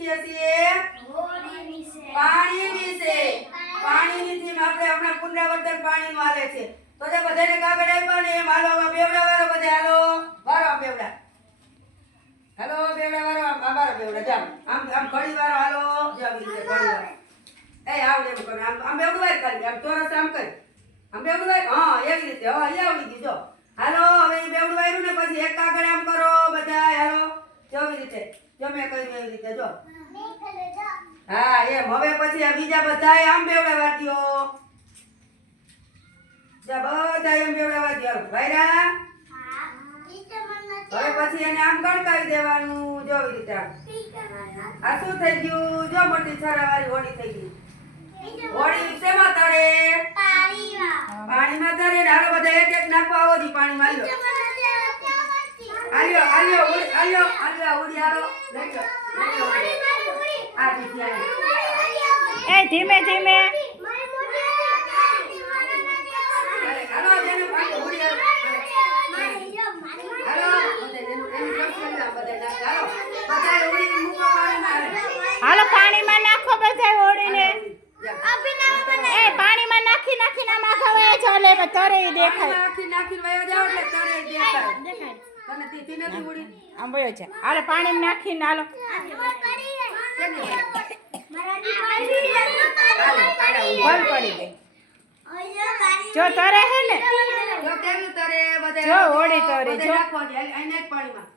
શીખીએ છીએ પાણી વિશે. પાણીની થીમ આપણે હમણાં પુનરાવર્તન પાણીનું આલે છે. તો જે બધાને કાગળ આપ્યા ને એમ હાલો બેવડા વાળો બધે હાલો વારો બેવડા. હાલો બેવડા વાળો આમ વારો બેવડા જામ આમ ઘડી વાળો હાલો જામ ઘડી વાળો. એ આવડે એમ કરો આમ બેવડું વાય કરી આમ ચોરસ આમ કરી આમ બેવડું વાય હા એવી રીતે હવે આવડી ગયું જો. હાલો હવે બેવડું વાયરું ને પછી એક કાગળ આમ કરો બધા હાલો જેવી રીતે જો મેં કહ્યું એવી રીતે જો. હા એમ હવે પછી આ બીજા બધાય આમ બેવડા વાળ્યો જા બધા એમ બેવડા વાળ્યો વાયરા. હવે પછી એને આમ ગણકાવી દેવાનું જો એવી રીતે. આ શું થઈ ગયું જો મોટી છરાવાળી હોડી થઈ ગઈ. હોડી શેમાં તરે પાણીમાં તરે. હાલો બધા એક એક નાખવા આવો જી પાણીમાં આલ્યો આલ્યો આલ્યો આલ્યો ઉડી હાલો લઈ લો આ દીધી એ ધીમે ધીમે હાલો જેને પાણી ઉડી હાલો બધા જેનું એનું કશું ના બધા નાખ હાલો બધા ઉડી મૂકો પાણીમાં. હાલો પાણીમાં નાખો બધા ઓળીને. એ પાણીમાં નાખી નાખીને આમાં ખવાય ચાલે તરે દેખાય. નાખી વયો જાવ એટલે તરે દેખાય. તને તીતી નથી ઉડી આમ વયો છે. હાલો પાણીમાં નાખીને હાલો. ભલ પડી ગઈ. જો તરે હે ને જો કેવું તરે બધા જો ઓડી તરે જો નાખો અહીં પાણીમાં